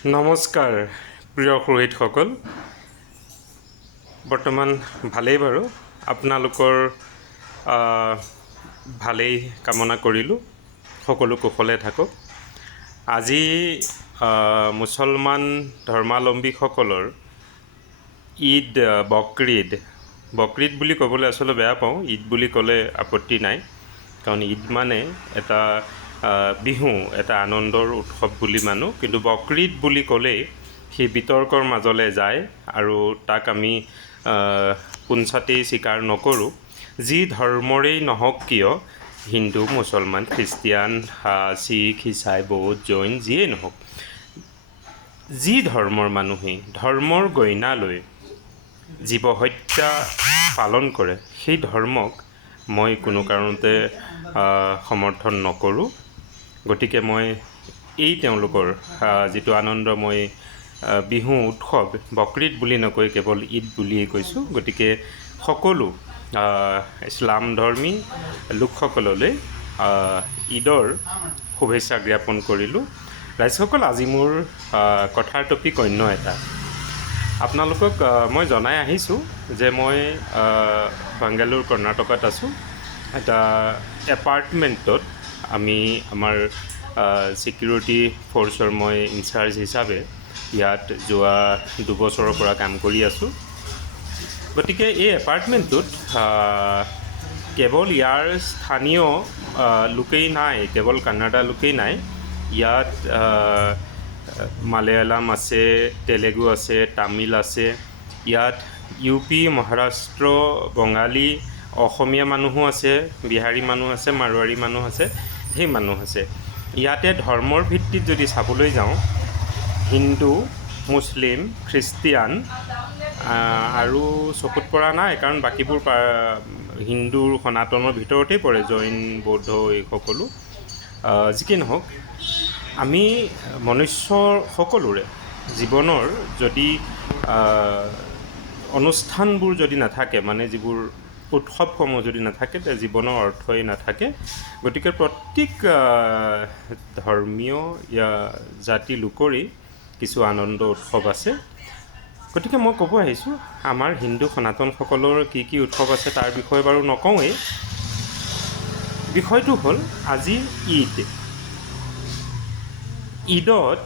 নমস্কাৰ প্ৰিয় সুহৃদসকল, বৰ্তমান ভালেই বাৰু। আপোনালোকৰ ভালেই কামনা কৰিলোঁ, সকলো কুশলে থাকক। আজি মুছলমান ধৰ্মাৱলম্বীসকলৰ ঈদ বকৰীদ বুলি ক'বলৈ আচলতে বেয়া পাওঁ, ঈদ বুলি ক'লে আপত্তি নাই, কাৰণ ঈদ মানে এটা বিহু, এটা আনন্দৰ উৎসৱ বুলি মানো। কিন্তু বকৰীদ বুলি ক'লেই সেই বিতৰ্কৰ মাজলৈ যায় আৰু তাক আমি পোনছাতেই স্বীকাৰ নকৰোঁ। যি ধৰ্মৰেই নহওক কিয়, হিন্দু, মুছলমান, খ্ৰীষ্টিয়ান, শিখ, ইছাই, বৌদ্ধ, জৈন, যিয়েই নহওক, যি ধৰ্মৰ মানুহেই ধৰ্মৰ গইনা লৈ জীৱ হত্যা পালন কৰে, সেই ধৰ্মক মই কোনো কাৰণতে সমৰ্থন নকৰোঁ। গতিকে মই এই তেওঁলোকৰ যিটো আনন্দময় বিহু উৎসৱ, বকৰীদ বুলি নকৈ কেৱল ঈদ বুলিয়েই কৈছোঁ। গতিকে সকলো ইছলাম ধৰ্মী লোকসকললৈ ঈদৰ শুভেচ্ছা জ্ঞাপন কৰিলোঁ। ৰাইজসকল, আজি মোৰ কথাৰ টপিক অন্য এটা। আপোনালোকক মই জনাই আহিছোঁ যে মই বাংগালোৰ, কৰ্ণাটকাত আছোঁ। এটা এপাৰ্টমেণ্টত আমি আমাৰ ছিকিউৰিটি ফ'ৰ্চৰ মই ইনচাৰ্জ হিচাপে ইয়াত যোৱা 2 বছৰৰ পৰা কাম কৰি আছোঁ। গতিকে এই এপাৰ্টমেণ্টটোত কেৱল ইয়াৰ স্থানীয় লোকেই নাই, কেৱল কানাডা লোকেই নাই। ইয়াত মালায়ালাম আছে, তেলেগু আছে, তামিল আছে, ইয়াত UP, মহাৰাষ্ট্ৰ, বঙালী, অসমীয়া মানুহো আছে, বিহাৰী মানুহ আছে, মাৰোৱাৰী মানুহ আছে, সেই মানুহ আছে। ইয়াতে ধৰ্মৰ ভিত্তিত যদি চাবলৈ যাওঁ, হিন্দু, মুছলিম, খ্ৰীষ্টিয়ান আৰু চকুত পৰা নাই, কাৰণ বাকীবোৰ হিন্দুৰ সনাতনৰ ভিতৰতেই পৰে, জৈন, বৌদ্ধ, এই সকলো। যি কি নহওক, আমি মনুষ্য সকলোৰে জীৱনৰ যদি অনুষ্ঠানবোৰ যদি নাথাকে, মানে যিবোৰ উৎসৱসমূহ যদি নাথাকে, তেতিয়া জীৱনৰ অৰ্থই নাথাকে। গতিকে প্ৰত্যেক ধৰ্মীয় জাতি লোকৰেই কিছু আনন্দ উৎসৱ আছে। গতিকে মই ক'ব আহিছোঁ, আমাৰ হিন্দু সনাতনসকলৰ কি কি উৎসৱ আছে তাৰ বিষয়ে বাৰু নকওঁৱেই। বিষয়টো হ'ল আজি ঈদত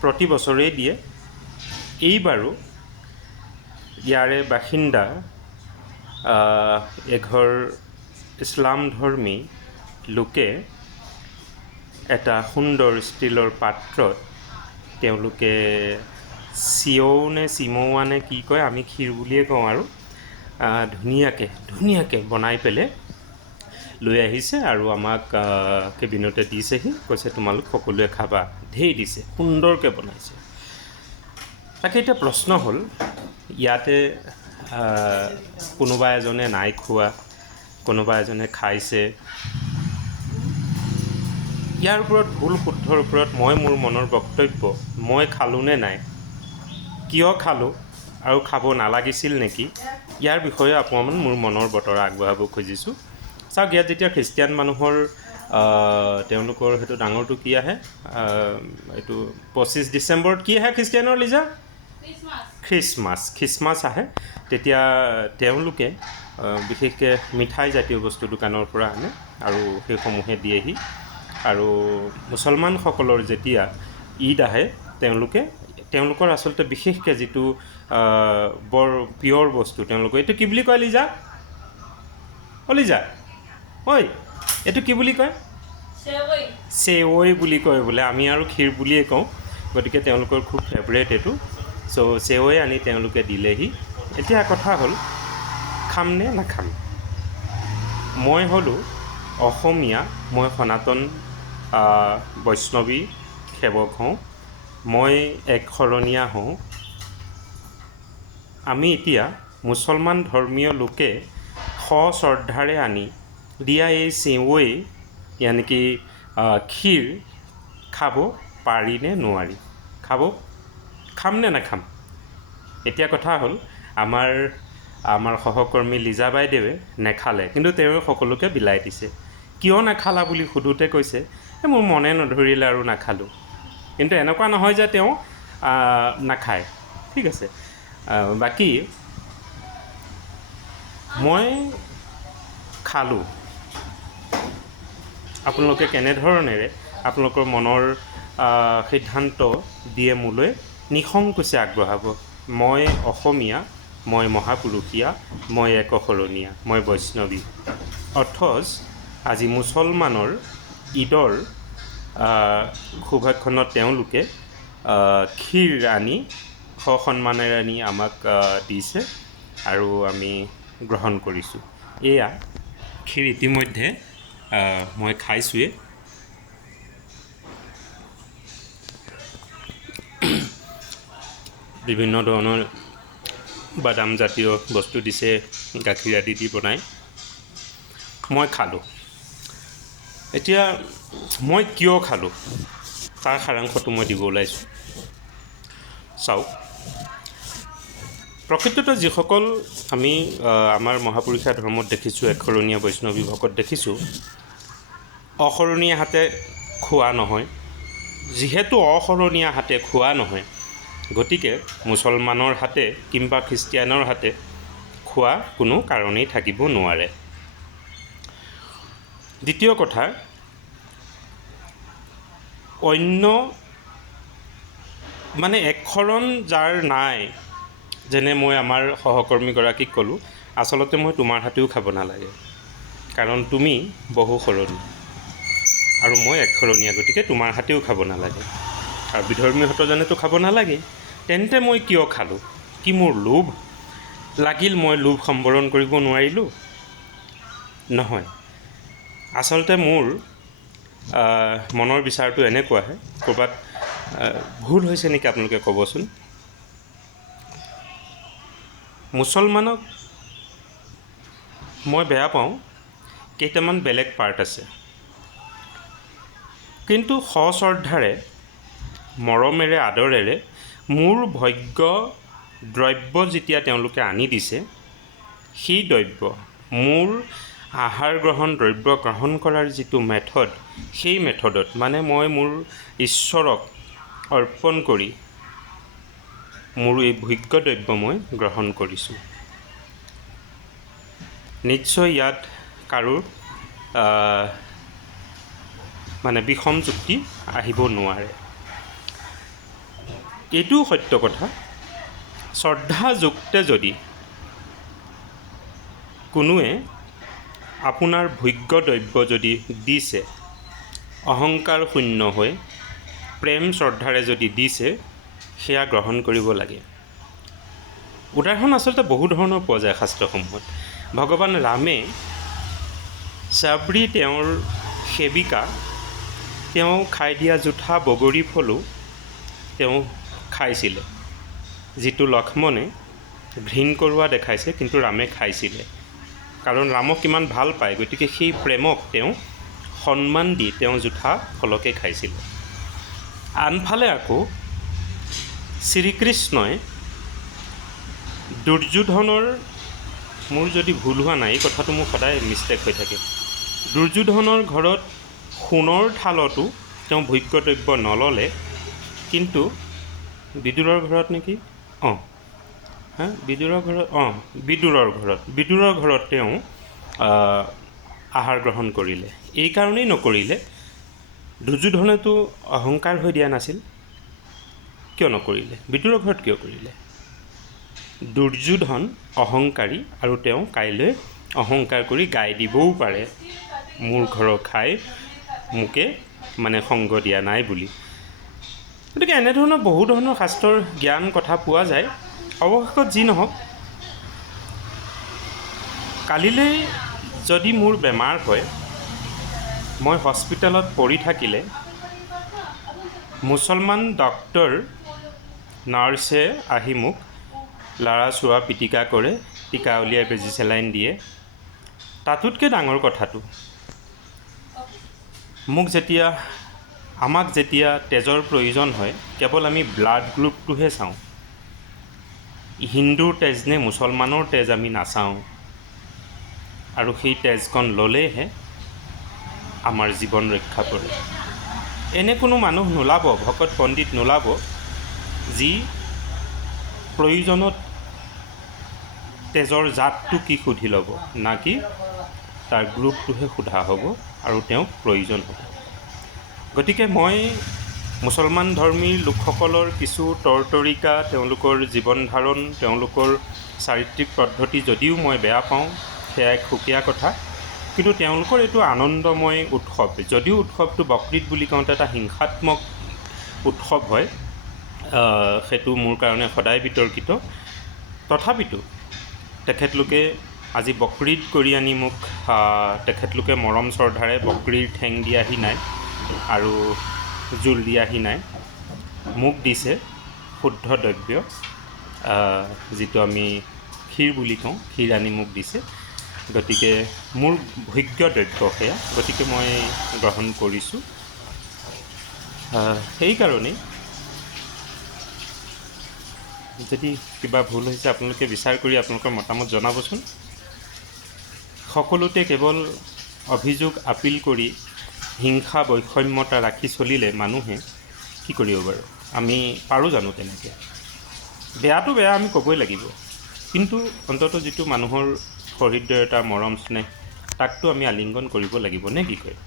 প্ৰতি বছৰেই দিয়ে। এইবাৰো ইয়াৰে বাসিন্দা এঘৰ ইছলাম ধৰ্মী লোকে এটা সুন্দৰ ষ্টীলৰ পাত্ৰত তেওঁলোকে চিঔ নে চিমৌৱা নে কি কয়, আমি ক্ষীৰ বুলিয়ে কওঁ, আৰু ধুনীয়াকৈ বনাই পেলাই লৈ আহিছে আৰু আমাক কেবিনতে দিছেহি। কৈছে তোমালোক সকলোৱে খাবা, ঢেৰ দিছে, সুন্দৰকৈ বনাইছে। তাকে এতিয়া প্ৰশ্ন হ'ল, ইয়াতে কোনোবা এজনে নাই খোৱা, কোনোবা এজনে খাইছে। ইয়াৰ ওপৰত ভুল শুদ্ধৰ ওপৰত মই মোৰ মনৰ বক্তব্য, মই খালোঁ নে নাই, কিয় খালোঁ আৰু খাব নালাগিছিল নেকি, ইয়াৰ বিষয়ে অকণমান মোৰ মনৰ বতৰা আগবঢ়াব খুজিছোঁ। চাওক, ইয়াত যেতিয়া খ্ৰীষ্টিয়ান মানুহৰ তেওঁলোকৰ সেইটো ডাঙৰটো কি আহে, এইটো 25 ডিচেম্বৰত কি আহে খ্ৰীষ্টিয়ানৰ, লিজা? খ্ৰীষ্টমাছ আহে। তেতিয়া তেওঁলোকে বিশেষকৈ মিঠাই জাতীয় বস্তু দোকানৰ পৰা আনে আৰু সেইসমূহে দিয়েহি। আৰু মুছলমানসকলৰ যেতিয়া ঈদ আহে, তেওঁলোকৰ আচলতে বিশেষকৈ যিটো বৰ পিয়ৰ বস্তু, তেওঁলোকৰ এইটো কি বুলি কয় লিজা? লিজা ঐ, এইটো কি বুলি কয়? চেৱৈ বুলি কয় বোলে, আমি আৰু ক্ষীৰ বুলিয়ে কওঁ। গতিকে তেওঁলোকৰ খুব ফেভৰেট এইটো। চ' চেৱৈ আনি তেওঁলোকে দিলেহি। এতিয়া কথা হ'ল, খাম নে নাখাম? মই হ'লোঁ অসমীয়া, মই সনাতন বৈষ্ণৱী সেৱক হওঁ, মই একশৰণীয়া হওঁ। আমি এতিয়া মুছলমান ধৰ্মীয় লোকে সশ্ৰদ্ধাৰে আনি দিয়া এই চেৱৈ ইয়ানেকি ক্ষীৰ খাব পাৰি নে নোৱাৰি? খাম নে নাখাম? এতিয়া কথা হ'ল, আমাৰ সহকৰ্মী লিজা বাইদেৱে নেখালে, কিন্তু তেওঁ সকলোকে বিলাই দিছে। কিয় নাখালা বুলি সোধোতে কৈছে, মোৰ মনে নধৰিলে আৰু নাখালোঁ। কিন্তু এনেকুৱা নহয় যে তেওঁ নাখায়, ঠিক আছে। বাকী মই খালোঁ। আপোনালোকে কেনেধৰণেৰে আপোনালোকৰ মনৰ সিদ্ধান্ত দিয়ে মোলৈ নিসংকোচে আগবঢ়াব। মই অসমীয়া, মই মহাপুৰুষীয়া, মই একশৰণীয়া, মই বৈষ্ণৱী। অথচ আজি মুছলমানৰ ঈদৰ সৌভাগ্যখনত তেওঁলোকে ক্ষীৰ আনি সসন্মানেৰে আনি আমাক দিছে আৰু আমি গ্ৰহণ কৰিছোঁ। এয়া ক্ষীৰ ইতিমধ্যে মই খাইছোঁৱেই। বিভিন্ন ধৰণৰ বাদাম জাতীয় বস্তু দিছে, গাখীৰ আদি দি বনাই মই খালোঁ। এতিয়া মই কিয় খালোঁ তাৰ সাৰাংশটো মই দিব ওলাইছোঁ। চাওক, প্ৰকৃততে যিসকল আমি আমাৰ মহাপুৰুষীয়া ধৰ্মত দেখিছোঁ, একশৰণীয়া বৈষ্ণৱী ভকত দেখিছোঁ, অশৰণীয়া হাতে খোৱা নহয়। যিহেতু অশৰণীয়া হাতে খোৱা নহয়, গতিকে মুছলমানৰ হাতে কিংবা খ্ৰীষ্টিয়ানৰ হাতে খোৱা কোনো কাৰণেই থাকিব নোৱাৰে। দ্বিতীয় কথা, অন্য মানে একশৰণ যাৰ নাই, যেনে মই আমাৰ সহকৰ্মীগৰাকীক ক'লোঁ, আচলতে মই তোমাৰ হাতেও খাব নালাগে, কাৰণ তুমি বহুশৰণী আৰু মই একশৰণীয়া, গতিকে তোমাৰ হাতেও খাব নালাগে। আৰু বিধৰ্মীহঁতজনেতো খাব নালাগে। তেন্তে মই কিয় খালোঁ? কি মোৰ লোভ লাগিল? মই লোভ সম্বৰণ কৰিব নোৱাৰিলোঁ? নহয়, আচলতে মোৰ মনৰ বিচাৰটো এনেকুৱাহে, ক'ৰবাত ভুল হৈছে নেকি আপোনালোকে ক'বচোন। মুছলমানক মই বেয়া পাওঁ, কেইটামান বেলেগ পাৰ্ট আছে, কিন্তু সশ্ৰদ্ধাৰে, মৰমেৰে, আদৰেৰে মোৰ ভোগ্য দ্ৰব্য যেতিয়া তেওঁলোকে আনি দিছে, সেই দ্ৰব্য, মোৰ আহাৰ গ্ৰহণ, দ্ৰব্য গ্ৰহণ কৰাৰ যিটো মেথড, সেই মেথডত মানে মই মোৰ ঈশ্বৰক অৰ্পণ কৰি মোৰ এই ভোগ্য দ্ৰব্য মই গ্ৰহণ কৰিছোঁ। নিশ্চয় ইয়াত কাৰো মানে বিষম যুক্তি আহিব নোৱাৰে। এইটোও সত্য কথা, শ্ৰদ্ধাযুক্তে যদি কোনোৱে আপোনাৰ ভোগ্য দ্ৰব্য যদি দিছে, অহংকাৰ শূন্য হৈ প্ৰেম শ্ৰদ্ধাৰে যদি দিছে, সেয়া গ্ৰহণ কৰিব লাগে। উদাহৰণ আচলতে বহু ধৰণৰ পোৱা যায় শাস্ত্ৰসমূহত। ভগৱান ৰামে চাবৰি তেওঁৰ সেৱিকা, তেওঁ খাই দিয়া জোঠা বগৰী ফলো তেওঁ খাইছিলে, যিটো লক্ষ্মণে ঘৃণ কৰোৱা দেখাইছে, কিন্তু ৰামে খাইছিলে, কাৰণ ৰামক কিমান ভাল পায়, গতিকে সেই প্ৰেমক তেওঁ সন্মান দি তেওঁ জোঠা ফলকে খাইছিলে। আনফালে আকৌ শ্ৰীকৃষ্ণই দুৰ্যোধনৰ, মোৰ যদি ভুল হোৱা নাই, এই কথাটো মোৰ সদায় মিষ্টেক হৈ থাকে, দুৰ্যোধনৰ ঘৰত সোণৰ থালতো তেওঁ ভোগ্য দ্ৰব্য নল'লে, কিন্তু বিদুৰৰ ঘৰত নেকি, বিদুৰৰ ঘৰত তেওঁ আহাৰ গ্ৰহণ কৰিলে। এই কাৰণেই নকৰিলে, দুৰ্যোধনেতো অহংকাৰ হৈ দিয়া নাছিল, কিয় নকৰিলে? বিদুৰৰ ঘৰত কিয় কৰিলে? দুৰ্যোধন অহংকাৰী, আৰু তেওঁ কাইলৈ অহংকাৰ কৰি গাই দিবও পাৰে, মোৰ ঘৰৰ খাই মোকে মানে সংগ দিয়া নাই বুলি। গতিকে এনেধৰণৰ বহু ধৰণৰ শাস্ত্ৰৰ জ্ঞান কথা পোৱা যায়। অৱশেষত যি নহওক, কালিলৈ যদি মোৰ বেমাৰ হয়, মই হস্পিটেলত পৰি থাকিলে, মুছলমান ডক্তৰ নাৰ্ছে আহি মোক লাৰা চোৱা পিটিকা কৰে, টিকা উলিয়াই বেজি চেলাইন দিয়ে। তাতোতকৈ ডাঙৰ কথাটো, আমাক যেতিয়া তেজৰ প্ৰয়োজন হয়, কেৱল আমি ব্লাড গ্ৰুপটোহে চাওঁ, হিন্দুৰ তেজ নে মুছলমানৰ তেজ আমি নাচাওঁ, আৰু সেই তেজকণ ল'লেহে আমাৰ জীৱন ৰক্ষা পৰে। এনে কোনো মানুহ নোলাব, ভকত পণ্ডিত নোলাব, যি প্ৰয়োজনত তেজৰ জাতটো কি সুধি ল'ব, না কি তাৰ গ্ৰুপটোহে সোধা হ'ব আৰু তেওঁক প্ৰয়োজন হ'ব। গতিকে মই মুছলমান ধৰ্মীৰ লোকসকলৰ কিছু তৰিকা, তেওঁলোকৰ জীৱন ধাৰণ, তেওঁলোকৰ চাৰিত্ৰিক পদ্ধতি যদিও মই বেয়া পাওঁ, সেয়া এক সুকীয়া কথা, কিন্তু তেওঁলোকৰ এইটো আনন্দময় উৎসৱ। যদিও উৎসৱটো বকৰিদ বুলি কওঁতে এটা হিংসাত্মক উৎসৱ হয়, সেইটো মোৰ কাৰণে সদায় বিতৰ্কিত। তথাপিতো তেখেতলোকে আজি বকৰিদ কৰি আনি মোক তেখেতলোকে মৰম শ্ৰদ্ধাৰে বকৰিৰ ঠেং দিয়াহি নাই আৰু জোল দিয়াহি নাই, মোক দিছে শুদ্ধ দ্ৰব্য, যিটো আমি ক্ষীৰ বুলি কওঁ, ক্ষীৰ আনি মোক দিছে। গতিকে মোৰ ভোগ্য দ্ৰব্য সেয়া, গতিকে মই গ্ৰহণ কৰিছোঁ। সেইকাৰণেই যদি কিবা ভুল হৈছে আপোনালোকে বিচাৰ কৰি আপোনালোকৰ মতামত জনাবচোন। সকলোতে কেৱল অভিযোগ আপিল কৰি হিংসা বৈষম্যতা ৰাখি চলিলে মানুহে কি কৰিব বাৰু? আমি পাৰোঁ জানো তেনেকৈ? বেয়াটো বেয়া আমি ক'বই লাগিব, কিন্তু অন্ততঃ যিটো মানুহৰ সহৃদয়তা, মৰম স্নেহ, তাকতো আমি আলিংগন কৰিব লাগিব নে কি কয়?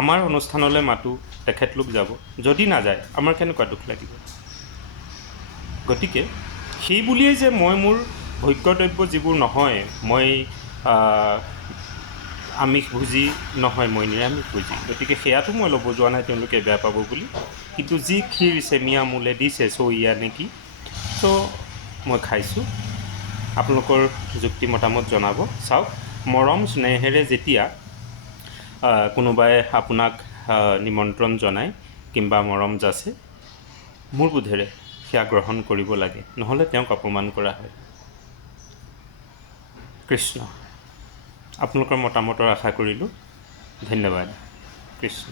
আমাৰ অনুষ্ঠানলৈ মাতো, তেখেতলোক যাব, যদি নাযায় আমাৰ কেনেকুৱা দুখ লাগিব? গতিকে সেই বুলিয়েই যে মই মোৰ ভোগ্য দ্ৰব্য যিবোৰ নহয়, মই আমিষভোজী নহয়, মই নিৰামিষভোজী, গতিকে সেয়াতো মই ল'ব যোৱা নাই তেওঁলোকে বেয়া পাব বুলি। কিন্তু যি ক্ষীৰ চেমিয়া মোলে দিছে চৰিয়া নেকি, ত' মই খাইছোঁ। আপোনালোকৰ যুক্তি মতামত জনাব। চাওক, মৰম স্নেহেৰে যেতিয়া কোনোবাই আপোনাক নিমন্ত্ৰণ জনায় কিম্বা মৰম যাচে, মোৰ বোধেৰে সেয়া গ্ৰহণ কৰিব লাগে, নহ'লে তেওঁক অপমান কৰা হয়। কৃষ্ণ। আপোনালোকৰ মতামতৰ আশা কৰিলোঁ। ধন্যবাদ। কৃষ্ণ।